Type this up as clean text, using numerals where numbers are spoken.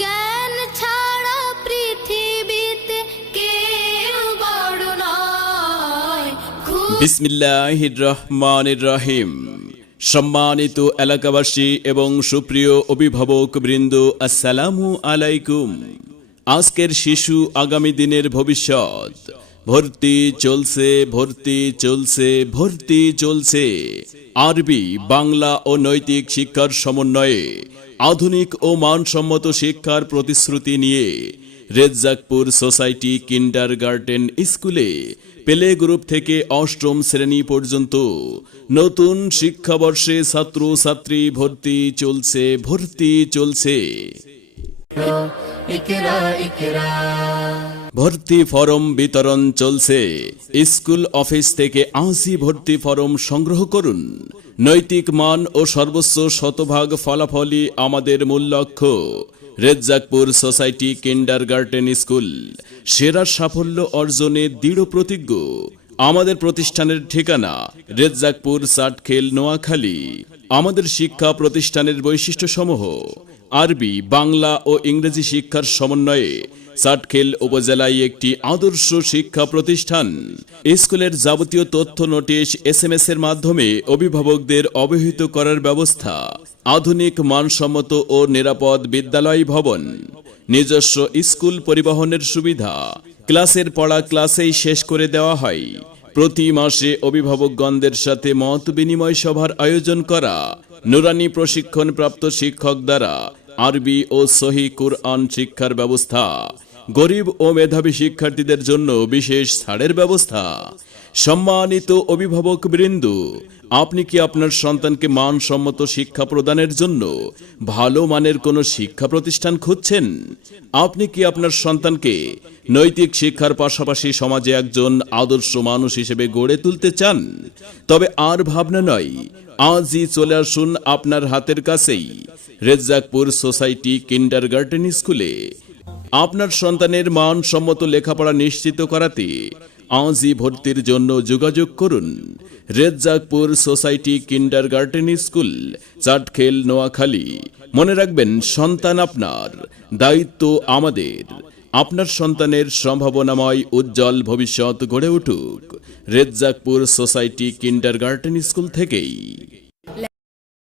জ্ঞান ছাড়া পৃথিবীতে কেউ বড় নয়। বিসমিল্লাহির রহমানির রহিম। সম্মানিত এলাকাবাসী এবং সুপ্রিয় অভিভাবক বৃন্দ, আসসালামু আলাইকুম। আজকের শিশু আগামী দিনের ভবিষ্যৎ। ভর্তি চলছে, ভর্তি চলছে, ভর্তি চলছে। আরবি, বাংলা ও নৈতিক শিক্ষার সমন্বয়ে আধুনিক ও মানসম্মত শিক্ষার প্রতিশ্রুতি নিয়ে রেজ্জাকপুর সোসাইটি কিন্ডারগার্টেন স্কুলে প্লে গ্রুপ থেকে অষ্টম শ্রেণী পর্যন্ত নতুন শিক্ষাবর্ষে ছাত্রছাত্রী ভর্তি চলছে, ভর্তি চলছে। ভর্তি ফরম বিতরণ চলছে। স্কুল অফিস থেকে আজই ভর্তি ফরম সংগ্রহ করুন। নৈতিক মান ও সর্বোচ্চ শতভাগ ফলাফলই আমাদের মূল লক্ষ্য। রেজ্জাকপুর সোসাইটি কিন্ডারগার্টেন স্কুল সেরা সাফল্য অর্জনে দৃঢ় প্রতিজ্ঞ। আমাদের প্রতিষ্ঠানের ঠিকানা রেজ্জাকপুর চাটখিল, নোয়াখালী। আমাদের শিক্ষা প্রতিষ্ঠানের বৈশিষ্ট্যসমূহ: আরবি, বাংলা ও ইংরেজি শিক্ষার সমন্বয়ে চাটখিল উপজেলায় একটি আদর্শ শিক্ষা প্রতিষ্ঠান। স্কুলের যাবতীয় তথ্য নোটিশ SMS এর মাধ্যমে অভিভাবকদের অবহিত করার ব্যবস্থা। আধুনিক মানসম্মত ও নিরাপদ বিদ্যালয় ভবন। নিজস্ব স্কুল পরিবহনের সুবিধা। ক্লাসের পড়া ক্লাসেই শেষ করে দেওয়া হয়। প্রতি মাসে অভিভাবকগণদের সাথে মত বিনিময় সভার আয়োজন করা। নুরানি প্রশিক্ষণপ্রাপ্ত শিক্ষক দ্বারা আরবি ও সহি কুরআন শিক্ষার ব্যবস্থা। গরিব ও মেধাবী শিক্ষার্থীদের জন্য বিশেষ ছাড়ের ব্যবস্থা। সম্মানিত অভিভাবক বৃন্দ, আপনি কি আপনার সন্তানকে মানসম্মত শিক্ষা প্রদানের জন্য ভালো মানের কোনো শিক্ষা প্রতিষ্ঠান খুঁজছেন? আপনি কি আপনার সন্তানকে নৈতিক শিক্ষার পাশাপাশি সমাজে একজন আদর্শ মানুষ হিসেবে গড়ে তুলতে চান? তবে আর ভাবনা নয়, আজই চলে আসুন আপনার হাতের কাছেই রেজ্জাকপুর সোসাইটি কিন্ডারগার্টেন স্কুলে। আপনার সন্তানের মানসম্মত লেখাপড়া নিশ্চিত করাতে আজই ভর্তির জন্য যোগাযোগ করুন। Rezzakpur society kindergarten school, Chatkhil, Noakhali. মনে রাখবেন, সন্তান আপনার, দায়িত্ব আমাদের। আপনার সন্তানের সম্ভাবনাময় উজ্জ্বল ভবিষ্যৎ গড়ে উঠুক রেজ্জাকপুর সোসাইটি কিন্ডারগার্টেন স্কুল থেকেই।